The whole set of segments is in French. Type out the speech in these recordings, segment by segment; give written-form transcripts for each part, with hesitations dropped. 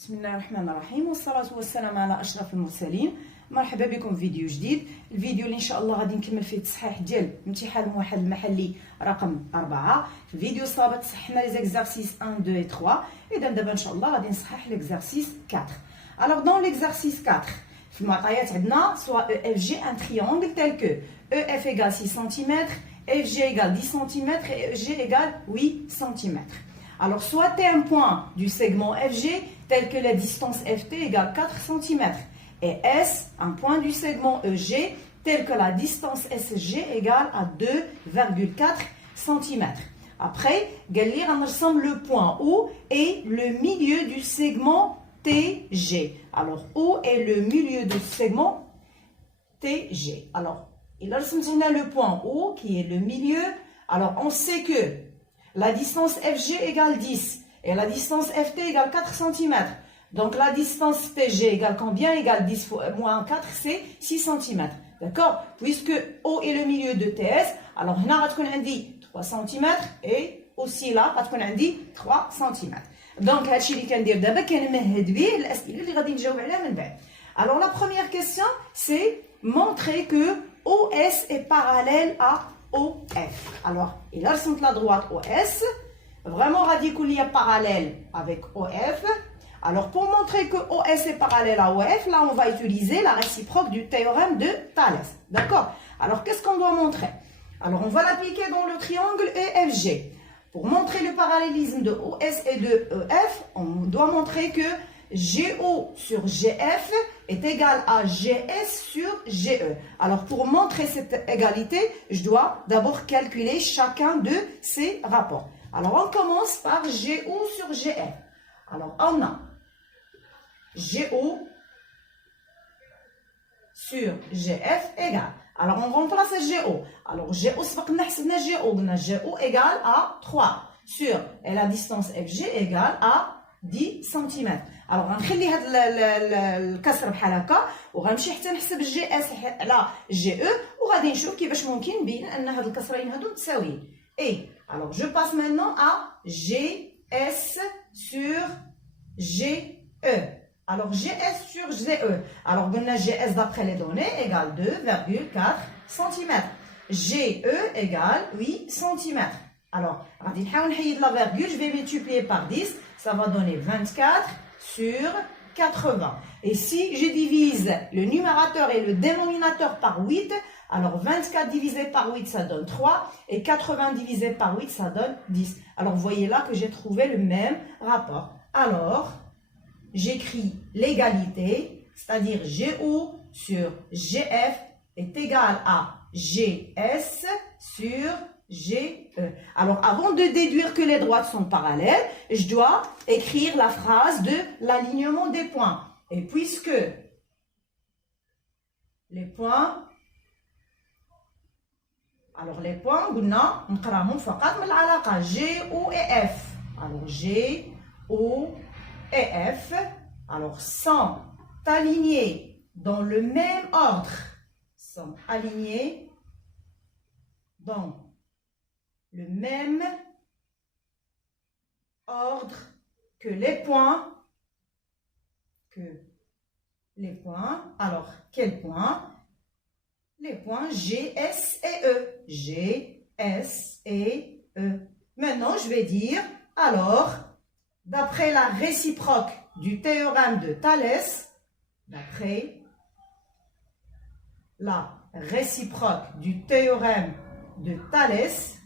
بسم الله الرحمن الرحيم والصلاة والسلام على أشرف المرسلين. مرحبا بكم في فيديو جديد. الفيديو اللي إن شاء الله غادي نكمل فيه التصحيح ديال امتحان الموحد المحلي رقم 4. في الفيديو السابق صححنا لي زيكزارسيس 1 2 et 3. إذا دابا إن شاء الله غادي نصحح ليكزارسيس 4. Alors dans l'exercice 4 في المعطيات عندنا soit EFG un triangle tel que EF égale 6 cm, FG égale 10 cm et EG égale 8 cm. Alors, soit T un point du segment FG tel que la distance FT égale 4 cm et S un point du segment EG tel que la distance SG égale à 2,4 cm. Après, on ressemble le point O et le milieu du segment TG. Alors, O est le milieu du segment TG. Alors, il ressemble le point O qui est le milieu. Alors, on sait que la distance FG égale 10 et la distance FT égale 4 cm. Donc la distance TG égale combien? Égale 10 moins 4, c'est 6 cm. D'accord? Puisque O est le milieu de TS, alors là, on a dit 3 cm et aussi là, on a dit 3 cm. Donc, alors la première question, c'est montrer que OS est parallèle à OF. Alors, il a la droite OS, vraiment radiculier parallèle avec OF. Alors, pour montrer que OS est parallèle à OF, là, on va utiliser la réciproque du théorème de Thalès. D'accord? Alors, qu'est-ce qu'on doit montrer? Alors, on va l'appliquer dans le triangle EFG. Pour montrer le parallélisme de OS et de EF, on doit montrer que GO sur GF est égal à GS sur GE. Alors, pour montrer cette égalité, je dois d'abord calculer chacun de ces rapports. Alors, on commence par GO sur GF. Alors, on a GO sur GF égale. Alors, on remplace GO. Alors, GO, c'est GO égale à 3 sur, et la distance FG égale à 10 cm. Alors غنخلي هاد الكسر بحال هكا وغنمشي حتى نحسب جي اس على جي او وغادي نشوف كيفاش ممكن نبين ان هاد الكسرين هادو متساويين. اي alors je passe maintenant à GS sur GE. Alors GS sur GE. Alors قلنا GS d'après les données égale 2,4 cm. GE égale 8 cm. Alors غادي نحاول نحيد la virgule, je vais multiplier par 10, ça va donner 24 sur 80. Et si je divise le numérateur et le dénominateur par 8, alors 24 divisé par 8, ça donne 3. Et 80 divisé par 8, ça donne 10. Alors, vous voyez là que j'ai trouvé le même rapport. Alors, j'écris l'égalité, c'est-à-dire GO sur GF est égal à GS sur GE. Alors, avant de déduire que les droites sont parallèles, je dois écrire la phrase de l'alignement des points. Et puisque les points, alors les points, on نقراهم فقط من العلاقة G, O et F. Alors, G, O et F, alors sont alignés dans le même ordre. Sont alignés dans le même ordre que les points. Alors, quels points? Les points G, S et E. G, S et E. Maintenant, je vais dire, alors, d'après la réciproque du théorème de Thalès, d'après la réciproque du théorème de Thalès,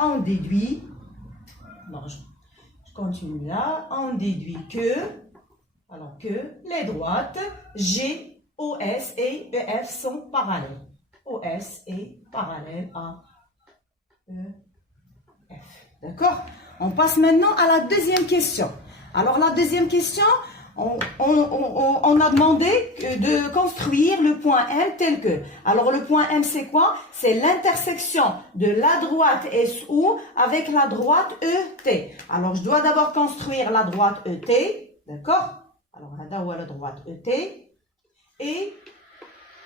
on déduit, bon, je continue là, on déduit que les droites G, OS et EF sont parallèles. OS est parallèle à EF. D'accord? On passe maintenant à la deuxième question. Alors la deuxième question, on a demandé de construire le point M tel que. Alors le point M c'est quoi? C'est l'intersection de la droite SO avec la droite ET. Alors je dois d'abord construire la droite ET, d'accord? Alors la droite ET et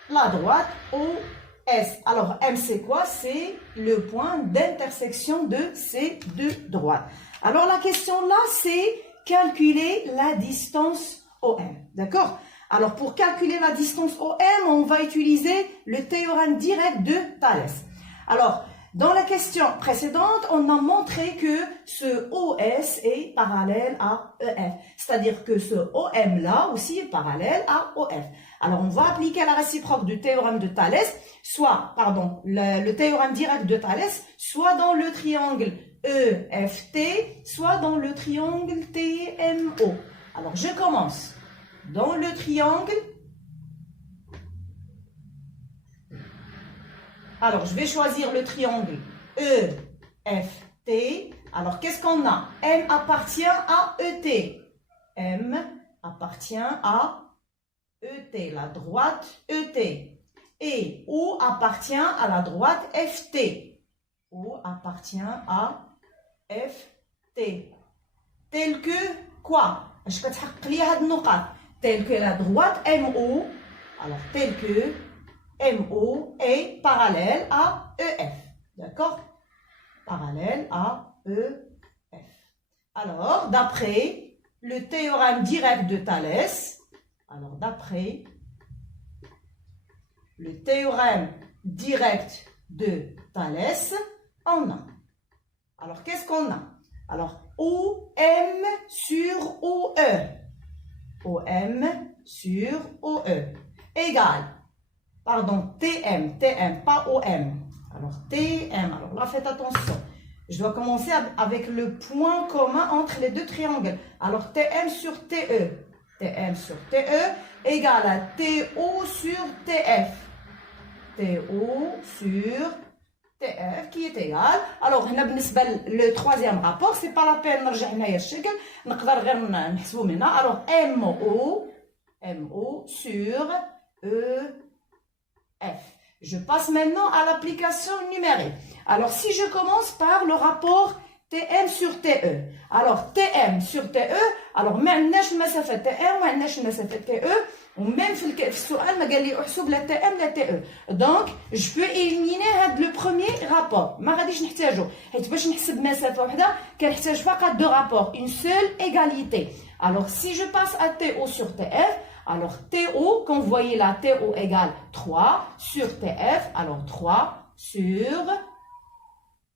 la droite OS. Alors M c'est quoi? C'est le point d'intersection de ces deux droites. Alors la question là c'est calculer la distance OM. D'accord? Alors, pour calculer la distance OM, on va utiliser le théorème direct de Thalès. Alors, dans la question précédente, on a montré que ce OS est parallèle à EF. C'est-à-dire que ce OM-là aussi est parallèle à OF. Alors, on va appliquer la réciproque du théorème de Thalès, le théorème direct de Thalès, soit dans le triangle EFT, soit dans le triangle TMO. Alors, je commence. Dans le triangle, alors je vais choisir le triangle EFT. Alors qu'est-ce qu'on a? M appartient à ET. M appartient à ET, la droite ET. Et O appartient à la droite FT. O appartient à FT. Tel que quoi? Je vais tel que la droite MO, alors tel que MO est parallèle à EF. D'accord? Parallèle à EF. Alors, d'après le théorème direct de Thalès, alors d'après le théorème direct de Thalès, on a. Alors, qu'est-ce qu'on a? Alors, OM sur OE. OM sur OE égale, TM, pas OM. Alors, TM, alors là, faites attention. Je dois commencer avec le point commun entre les deux triangles. Alors, TM sur TE. TM sur TE égale à TO sur TF. TO sur TF qui est égal. Alors, le troisième rapport, c'est pas la peine de نرجع هنايا الشكل. نقدر غير نحسبو منها. Alors, MO sur EF. Je passe maintenant à l'application numérique. Alors, si je commence par le rapport TM sur TE. Alors, TM sur TE, alors ما عندناش المسافة TM وما عندناش المسافة TE. وميم في السؤال ما قال لي احسب لا تي ام لا تي او. دونك جو بو إليميني هاد لو بروميير رابور، ما غاديش نحتاجو، حيت باش نحسب مسافة وحدة كنحتاج فقط دو رابور، اون سول égalité. Alors si je passe à TO sur TF, alors TO, quand vous voyez là, TO égale 3 sur TF, alors 3 sur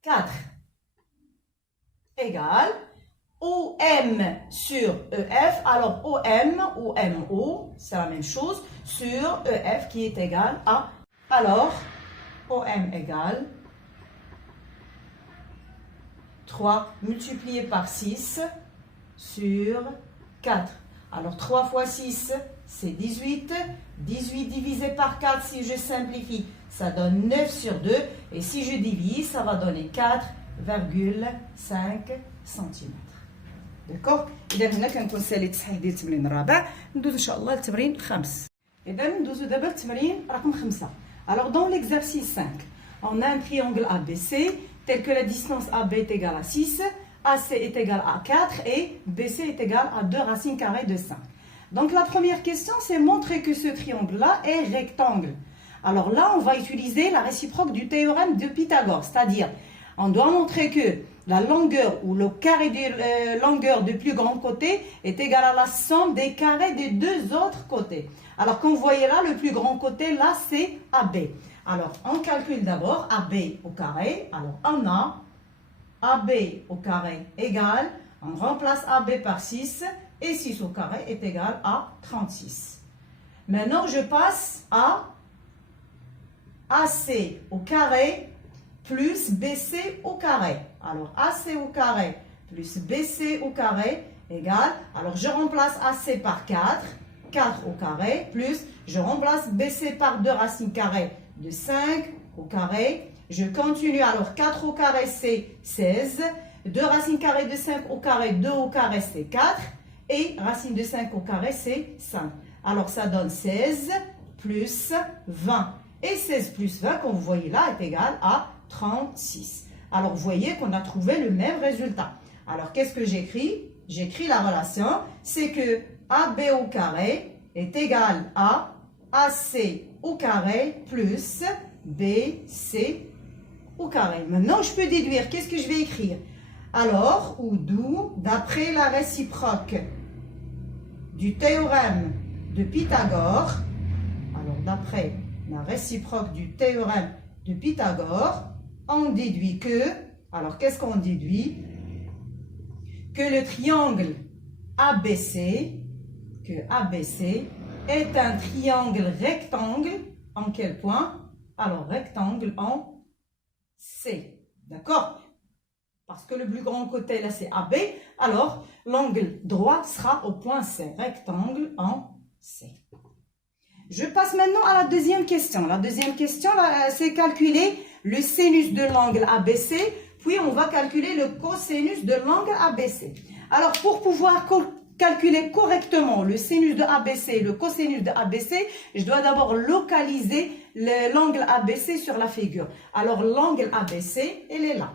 4 égale OM sur EF, alors OM ou MO, c'est la même chose, sur EF qui est égal à, alors OM égale 3 multiplié par 6 sur 4. Alors 3 fois 6, c'est 18. 18 divisé par 4, si je simplifie, ça donne 9 sur 2. Et si je divise, ça va donner 4,5 cm. داكوغ؟ اذا هنا كنكون ساليت التصحيح ديال التمرين الرابع، ندوز ان شاء الله للتمرين 5. اذا ندوزو دابا للتمرين رقم 5. Alors dans l'exercice 5, on a un triangle ABC tel que la distance AB est égale à 6, AC est égal à 4 et BC est égal à 2 racines carrées de 5. Donc la première question, c'est montrer que ce triangle-là est rectangle. Alors là, on va utiliser la réciproque du théorème de Pythagore, c'est-à-dire on doit montrer que la longueur ou le carré de longueur du plus grand côté est égal à la somme des carrés des deux autres côtés. Alors, comme vous voyez là, le plus grand côté, là, c'est AB. Alors, on calcule d'abord AB au carré. Alors, on a AB au carré égale, on remplace AB par 6, et 6 au carré est égal à 36. Maintenant, je passe à AC au carré plus BC au carré. Alors, AC au carré plus BC au carré égale, alors je remplace AC par 4, 4 au carré, plus je remplace BC par 2 racines carrées de 5 au carré. Je continue, alors 4 au carré c'est 16, 2 racines carrées de 5 au carré, 2 au carré c'est 4, et racine de 5 au carré c'est 5. Alors ça donne 16 plus 20. Et 16 plus 20, comme vous voyez là, est égal à 36. Alors, vous voyez qu'on a trouvé le même résultat. Alors, qu'est-ce que j'écris? J'écris la relation, c'est que AB au carré est égal à AC au carré plus BC au carré. Maintenant, je peux déduire. Qu'est-ce que je vais écrire? Alors, ou d'où, d'après la réciproque du théorème de Pythagore, alors d'après la réciproque du théorème de Pythagore, on déduit que, alors qu'est-ce qu'on déduit? Que le triangle ABC, est un triangle rectangle, en quel point? Alors rectangle en C, d'accord? Parce que le plus grand côté là c'est AB, alors l'angle droit sera au point C, rectangle en C. Je passe maintenant à la deuxième question. La deuxième question, c'est calculer le sinus de l'angle ABC, puis on va calculer le cosinus de l'angle ABC. Alors, pour pouvoir calculer correctement le sinus de ABC et le cosinus de ABC, je dois d'abord localiser l'angle ABC sur la figure. Alors, l'angle ABC, elle est là,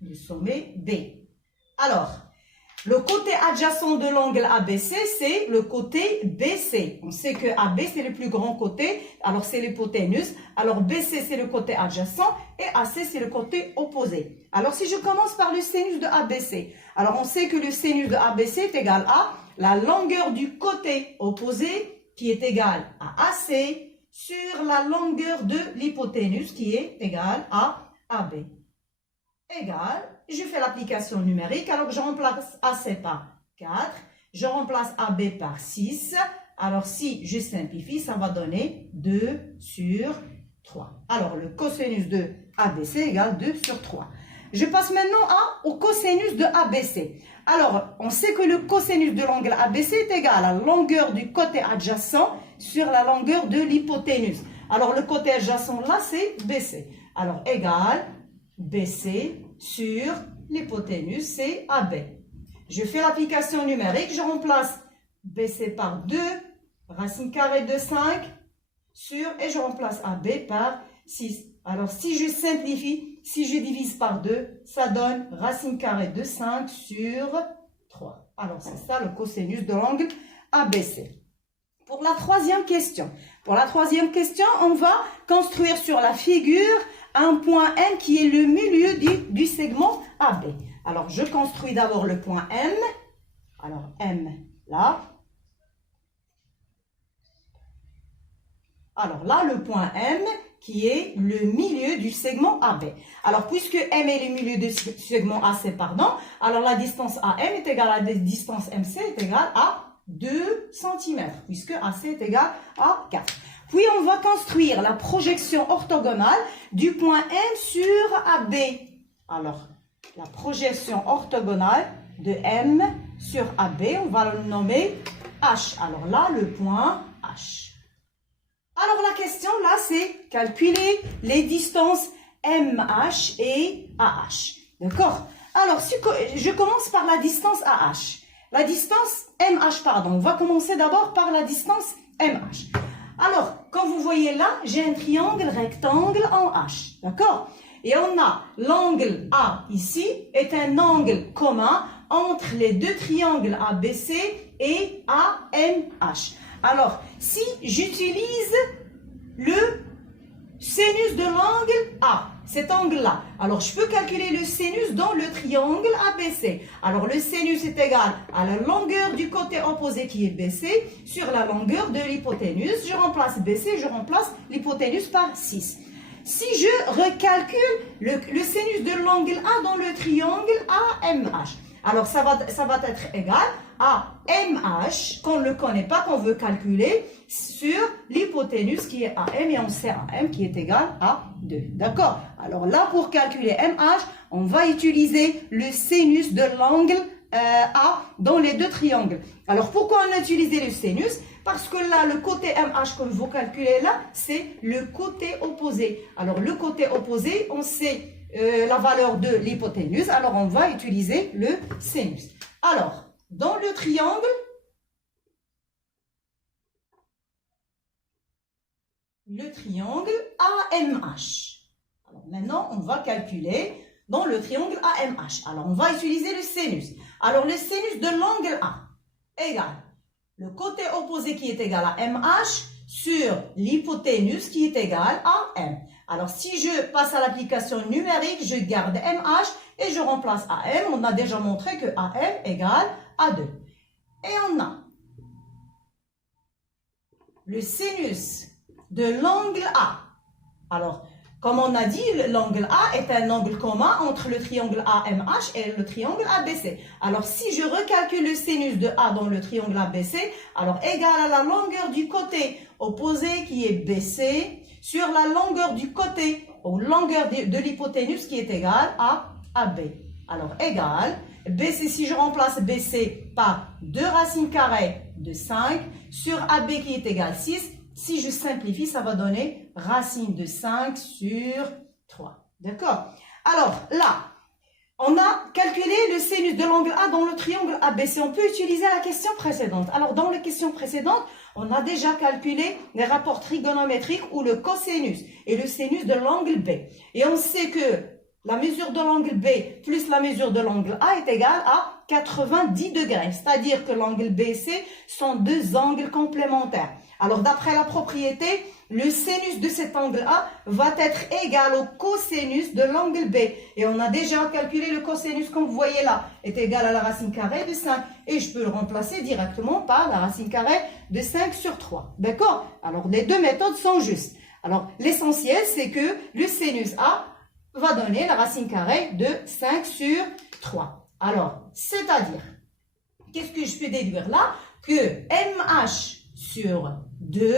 le sommet B. Alors, le côté adjacent de l'angle ABC, c'est le côté BC. On sait que AB, c'est le plus grand côté, alors c'est l'hypoténuse. Alors BC, c'est le côté adjacent et AC, c'est le côté opposé. Alors si je commence par le sinus de ABC, alors on sait que le sinus de ABC est égal à la longueur du côté opposé qui est égale à AC sur la longueur de l'hypoténuse qui est égale à AB. Égal, je fais l'application numérique, alors je remplace AC par 4, je remplace AB par 6, alors si je simplifie, ça va donner 2 sur 3. Alors le cosinus de ABC égale 2 sur 3. Je passe maintenant au cosinus de ABC. Alors, on sait que le cosinus de l'angle ABC est égal à la longueur du côté adjacent sur la longueur de l'hypoténuse. Alors le côté adjacent là, c'est BC. Alors égal BC sur l'hypoténuse, c'est AB. Je fais l'application numérique, je remplace BC par 2, racine carrée de 5, et je remplace AB par 6. Alors si je simplifie, si je divise par 2, ça donne racine carrée de 5 sur 3. Alors c'est ça le cosinus de l'angle ABC. Pour la troisième question, on va construire sur la figure un point M qui est le milieu du segment AB. Alors, je construis d'abord le point M. Alors, M, là. Alors là, le point M qui est le milieu du segment AB. Alors, puisque M est le milieu du segment AC, alors la distance AM est égale à la distance MC est égale à 2 cm, puisque AC est égal à 4. Puis, on va construire la projection orthogonale du point M sur AB. Alors, la projection orthogonale de M sur AB, on va le nommer H. Alors là, le point H. Alors, la question, là, c'est calculer les distances MH et AH. D'accord? Alors, je commence par la distance AH. La distance MH, on va commencer d'abord par la distance MH. Alors, comme vous voyez là, j'ai un triangle rectangle en H, d'accord? Et on a l'angle A ici est un angle commun entre les deux triangles ABC et AMH. Alors, si j'utilise le sinus de l'angle A, cet angle-là, alors je peux calculer le sinus dans le triangle ABC. Alors, le sinus est égal à la longueur du côté opposé qui est BC sur la longueur de l'hypoténuse. Je remplace BC, je remplace l'hypoténuse par 6. Si je recalcule le sinus de l'angle A dans le triangle AMH, alors ça va être égal à MH, qu'on ne le connaît pas, qu'on veut calculer, sur l'hypoténuse qui est AM, et on sait AM qui est égal à 2. D'accord? Alors là, pour calculer MH, on va utiliser le sinus de l'angle A dans les deux triangles. Alors pourquoi on a utilisé le sinus? Parce que là, le côté MH que vous calculez là, c'est le côté opposé. Alors le côté opposé, on sait la valeur de l'hypoténuse, alors on va utiliser le sinus. Alors, dans le triangle, AMH. Alors maintenant, on va calculer dans le triangle AMH. Alors, on va utiliser le sinus. Alors, le sinus de l'angle A égale le côté opposé qui est égal à MH sur l'hypoténuse qui est égal à M. Alors, si je passe à l'application numérique, je garde MH et je remplace AM. On a déjà montré que AM égale A2. Et on a le sinus de l'angle A. Alors, comme on a dit, l'angle A est un angle commun entre le triangle AMH et le triangle ABC. Alors, si je recalcule le sinus de A dans le triangle ABC, alors égal à la longueur du côté opposé qui est BC sur la longueur du côté ou longueur de l'hypoténuse qui est égale à AB. Alors, égal, BC, si je remplace BC par 2 racines carrées de 5 sur AB qui est égal à 6, si je simplifie, ça va donner racine de 5 sur 3. D'accord? Alors, là, on a calculé le sinus de l'angle A dans le triangle ABC. On peut utiliser la question précédente. Alors, dans la question précédente, on a déjà calculé les rapports trigonométriques ou le cosinus et le sinus de l'angle B. Et on sait que la mesure de l'angle B plus la mesure de l'angle A est égale à 90 degrés. C'est-à-dire que l'angle BC sont deux angles complémentaires. Alors, d'après la propriété, le sinus de cet angle A va être égal au cosinus de l'angle B. Et on a déjà calculé le cosinus, comme vous voyez là, est égal à la racine carrée de 5. Et je peux le remplacer directement par la racine carrée de 5 sur 3. D'accord? Alors, les deux méthodes sont justes. Alors, l'essentiel, c'est que le sinus A va donner la racine carrée de 5 sur 3. Alors, c'est-à-dire, qu'est-ce que je peux déduire là? Que MH sur 2,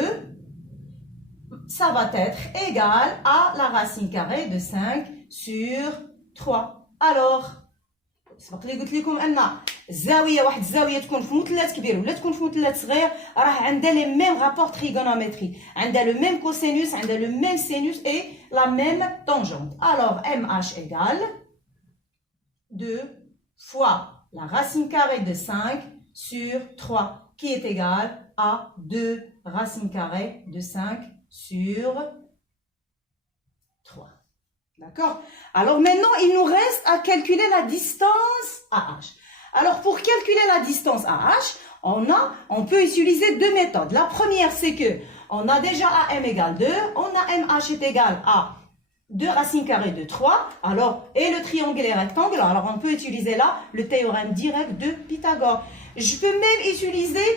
ça va être égal à la racine carrée de 5 sur 3. Alors, سبق لي قلت لكم ان زاويه واحد الزاويه تكون في مثلث كبير ولا تكون في مثلث صغير راه عندها لي ميم رابور تريغونومتري عندها لو ميم كوسينوس عندها لو ميم سينوس et la même tangente. Alors MH égale 2 fois la racine carrée de 5 sur 3 qui est égal à 2 racine carrée de 5 sur 3. D'accord? Alors maintenant, il nous reste à calculer la distance AH. Alors pour calculer la distance AH, on peut utiliser deux méthodes. La première, c'est que on a déjà AM égale 2, on a MH est égal à 2 racines carrées de 3, alors, et le triangle est rectangle, alors on peut utiliser là le théorème direct de Pythagore. Je peux même utiliser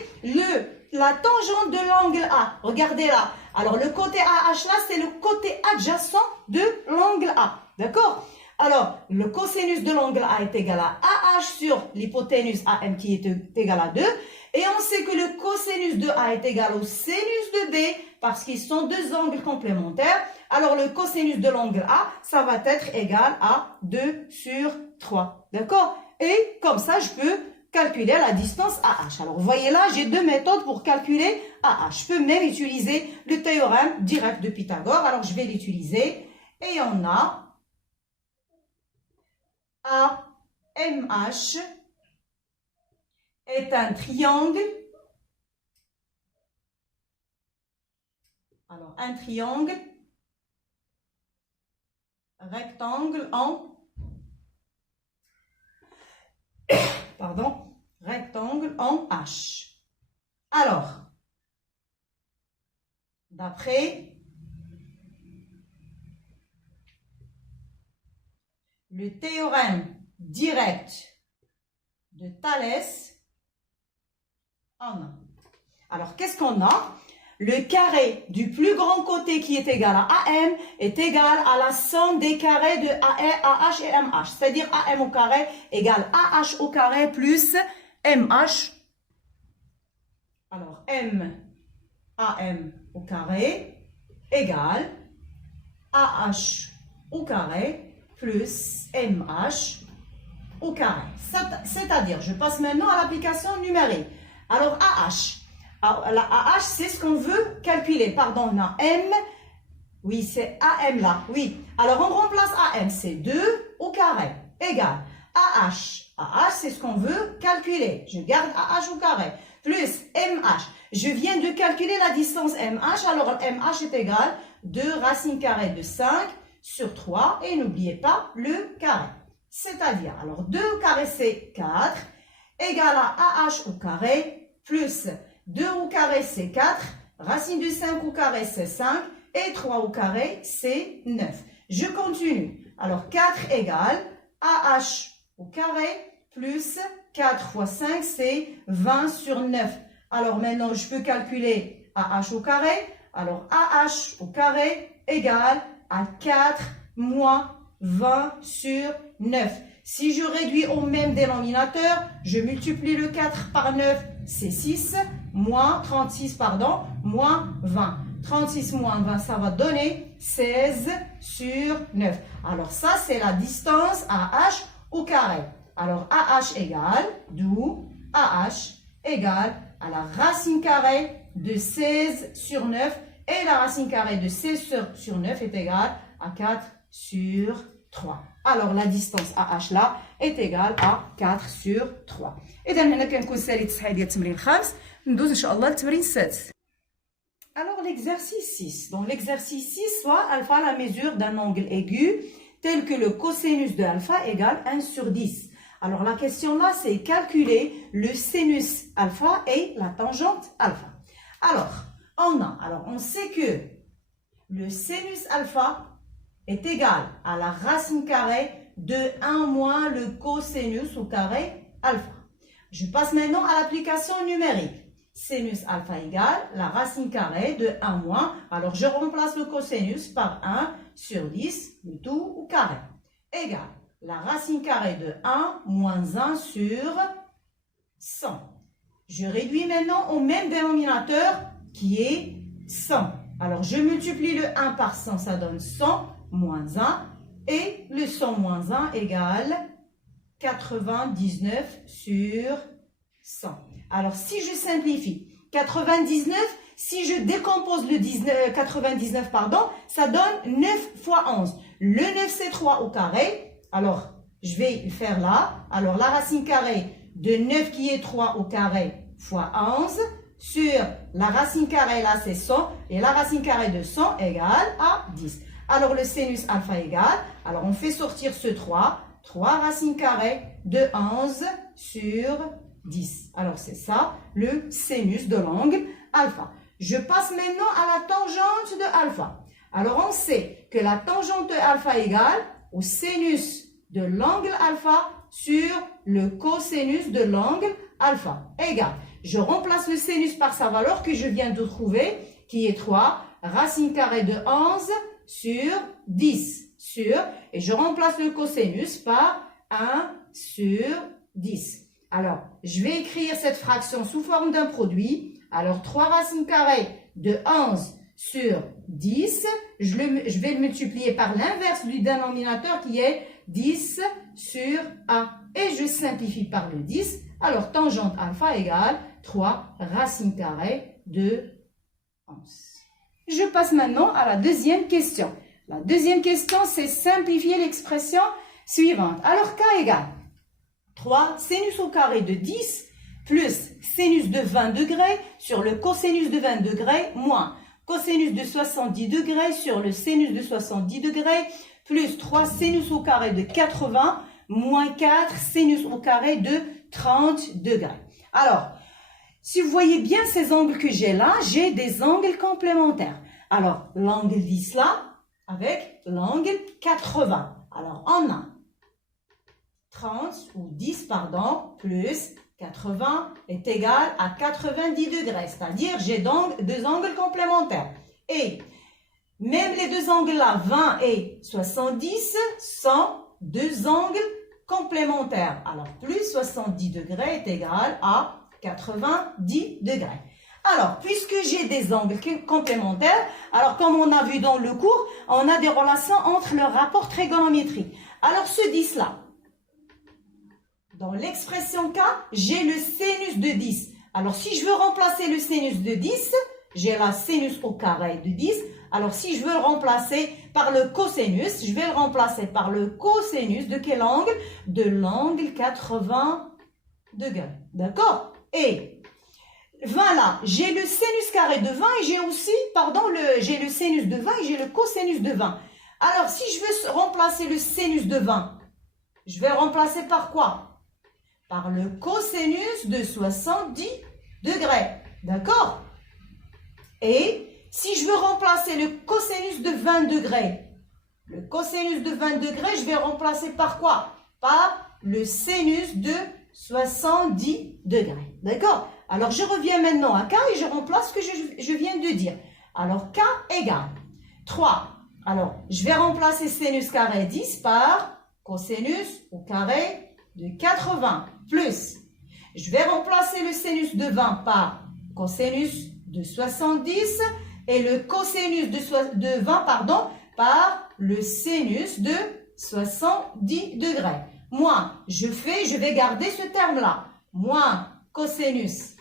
la tangente de l'angle A. Regardez là. Alors, le côté AH là, c'est le côté adjacent de l'angle A. D'accord? Alors, le cosinus de l'angle A est égal à AH sur l'hypoténuse AM qui est égal à 2. Et on sait que le cosinus de A est égal au sinus de B parce qu'ils sont deux angles complémentaires. Alors, le cosinus de l'angle A, ça va être égal à 2 sur 3. D'accord? Et comme ça, je peux calculer la distance AH. Alors, vous voyez là, j'ai deux méthodes pour calculer AH. Je peux même utiliser le théorème direct de Pythagore. Alors, je vais l'utiliser. Et on a AMH est un triangle. Alors, un triangle rectangle en rectangle en H. Alors, d'après le théorème direct de Thalès, on a. Alors, qu'est-ce qu'on a? Le carré du plus grand côté qui est égal à AM est égal à la somme des carrés de AH et MH. C'est-à-dire AM au carré égale AH au carré plus MH. Alors, AM au carré égale AH au carré plus MH au carré. C'est-à-dire, je passe maintenant à l'application numérique. Alors, AH. Alors, la AH, c'est ce qu'on veut calculer. Pardon, on a M. Oui, c'est AM là. Oui. Alors, on remplace AM, c'est 2 au carré. Égal. AH. AH, c'est ce qu'on veut calculer. Je garde AH au carré. Plus MH. Je viens de calculer la distance MH. Alors, MH est égal 2 racine carrée de 5 sur 3. Et n'oubliez pas le carré. C'est-à-dire, alors 2 au carré, c'est 4. Égal à AH au carré plus 2 au carré, c'est 4. Racine de 5 au carré, c'est 5. Et 3 au carré, c'est 9. Je continue. Alors, 4 égale AH au carré plus 4 fois 5, c'est 20 sur 9. Alors maintenant, je peux calculer AH au carré. Alors AH au carré égale à 4 moins 20 sur 9. Si je réduis au même dénominateur, je multiplie le 4 par 9, c'est 6, moins 36, pardon, moins 20. 36 moins 20, ça va donner 16 sur 9. Alors ça, c'est la distance AH au carré. Alors AH égale, d'où AH égale à la racine carrée de 16 sur 9. Et la racine carrée de 16 sur 9 est égale à 4 sur 3. Alors la distance AH là est égale à 4 sur 3. إذا هنا كنكون سالي التصحيح ديال التمرين الخامس. ندوز إن شاء الله للتمرين السادس. Alors l'exercice 6. Dans l'exercice 6, soit alpha la mesure d'un angle aigu tel que le cosinus de alpha égale 1 sur 10. Alors la question là, c'est calculer le sinus alpha et la tangente alpha. Alors, on sait que le sinus alpha est égal à la racine carrée de 1 moins le cosinus au carré alpha. Je passe maintenant à l'application numérique. Sinus alpha égale la racine carrée de 1 moins. Alors, je remplace le cosinus par 1 sur 10, le tout au carré. Égale la racine carrée de 1 moins 1 sur 100. Je réduis maintenant au même dénominateur qui est 100. Alors, je multiplie le 1 par 100, ça donne 100 moins 1. Et le 100 moins 1 égale 99 sur 100. Alors, si je simplifie, 99, si je décompose le 99, ça donne 9 fois 11. Le 9, c'est 3 au carré. Alors, je vais le faire là. Alors, la racine carrée de 9 qui est 3 au carré fois 11 sur la racine carrée là, c'est 100. Et la racine carrée de 100 égale à 10. Alors, le sinus alpha égale. Alors, on fait sortir ce 3. 3 racines carrées de 11 sur 10. Alors, c'est ça, le sinus de l'angle alpha. Je passe maintenant à la tangente de alpha. Alors, on sait que la tangente de alpha égale au sinus de l'angle alpha sur le cosinus de l'angle alpha. Égale. Je remplace le sinus par sa valeur que je viens de trouver, qui est 3 racine carrée de 11 sur 10. Et je remplace le cosinus par 1 sur 10. Alors, je vais écrire cette fraction sous forme d'un produit. Alors, 3 racines carrées de 11 sur 10. Je vais le multiplier par l'inverse du dénominateur qui est 10 sur 1. Et je simplifie par le 10. Alors, tangente alpha égale 3 racines carrées de 11. Je passe maintenant à la deuxième question. La deuxième question, c'est simplifier l'expression suivante. Alors, k égale 3 sinus au carré de 10 plus sinus de 20 degrés sur le cosinus de 20 degrés moins cosinus de 70 degrés sur le sinus de 70 degrés plus 3 sinus au carré de 80 moins 4 sinus au carré de 30 degrés. Alors, si vous voyez bien ces angles que j'ai là, j'ai des angles complémentaires. Alors, l'angle 10 là, avec l'angle 80. Alors, on a 30 ou 10, pardon, plus 80 est égal à 90 degrés. C'est-à-dire, j'ai donc deux angles complémentaires. Et même les deux angles-là, 20 et 70, sont deux angles complémentaires. Alors, plus 70 degrés est égal à 90 degrés. Alors, puisque j'ai des angles complémentaires, alors comme on a vu dans le cours, on a des relations entre leurs rapports trigonométriques. Alors, ce 10-là, dans l'expression K, j'ai le sinus de 10. Alors, si je veux remplacer le sinus de 10, j'ai la sinus au carré de 10. Alors, si je veux le remplacer par le cosinus, je vais le remplacer par le cosinus de quel angle? De l'angle 80 degrés. D'accord? Et 20 là, j'ai le sinus carré de 20 et j'ai aussi, j'ai le sinus de 20 et j'ai le cosinus de 20. Alors, si je veux remplacer le sinus de 20, je vais le remplacer par quoi? Par le cosinus de 70 degrés. D'accord? Et si je veux remplacer le cosinus de 20 degrés, le cosinus de 20 degrés, je vais le remplacer par quoi? par le sinus de 70 degrés. D'accord? Alors, je reviens maintenant à K et je remplace ce que je viens de dire. Alors, K égale 3. Alors, je vais remplacer sinus carré 10 par cosinus au carré de 80 plus. Je vais remplacer le sinus de 20 par cosinus de 70 et le cosinus de 20 par le sinus de 70 degrés. Moins, je vais garder ce terme-là. Moins cosinus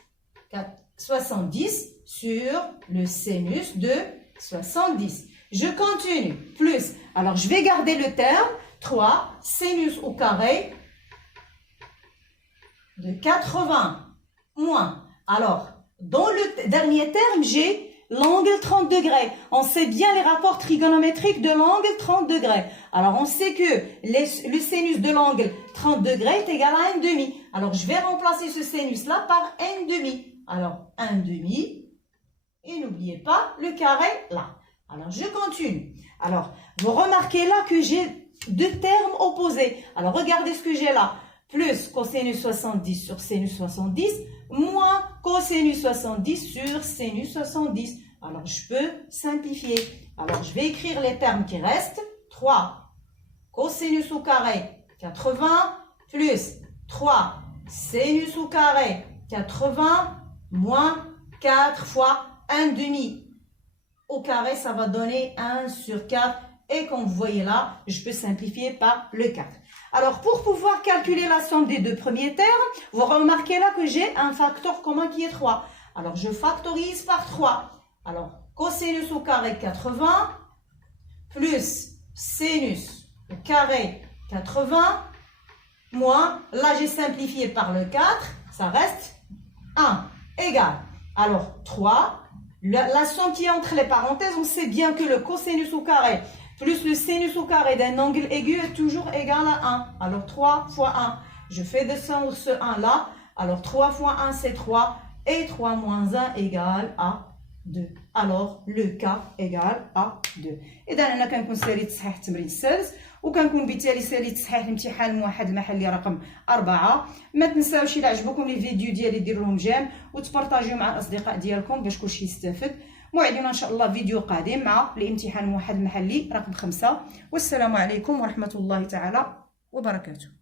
70 sur le sinus de 70. Je continue. Plus, alors je vais garder le terme 3 sinus au carré de 80. Moins, alors, dans le dernier terme, j'ai l'angle 30 degrés. On sait bien les rapports trigonométriques de l'angle 30 degrés. Alors, on sait que le sinus de l'angle 30 degrés est égal à 1,5. Alors, je vais remplacer ce sinus-là par 1,5. Alors, 1,5. Et n'oubliez pas le carré là. Alors, je continue. Alors, vous remarquez là que j'ai deux termes opposés. Alors, regardez ce que j'ai là. Plus cosinus 70 sur sinus 70, moins cosinus 70 sur sinus 70. Alors, je peux simplifier. Alors, je vais écrire les termes qui restent. 3 cosinus au carré 80 plus 3 sinus au carré 80 moins 4 fois 1,5 au carré, ça va donner 1 sur 4. Et comme vous voyez là, je peux simplifier par le 4. Alors, pour pouvoir calculer la somme des deux premiers termes, vous remarquez là que j'ai un facteur commun qui est 3. Alors, je factorise par 3. Alors, cosinus au carré 80 plus sinus au carré 80 moins, là j'ai simplifié par le 4, ça reste 1 égale. Alors, 3, la somme qui est entre les parenthèses, on sait bien que le cosinus au carré plus le sinus au carré d'un angle aigu est toujours égal à 1. Alors, 3 fois 1. Je fais descendre ce 1 là. Alors, 3 fois 1, c'est 3. Et 3 moins 1 égale à 2. Alors, le K égale à 2. إذا أنا كنكون ساليت صحيح التمرين السادس وكنكون بالتالي ساليت صحيح الامتحان الموحد المحلي رقم 4. ما تنساوش إلا عجبكم لي فيديو ديالي ديروا لهم جيم وتبارطاجيو مع الأصدقاء ديالكم باش كلشي يستافد. موعدنا إن شاء الله فيديو قادم مع الامتحان الموحد المحلي رقم 5. والسلام عليكم ورحمة الله تعالى وبركاته.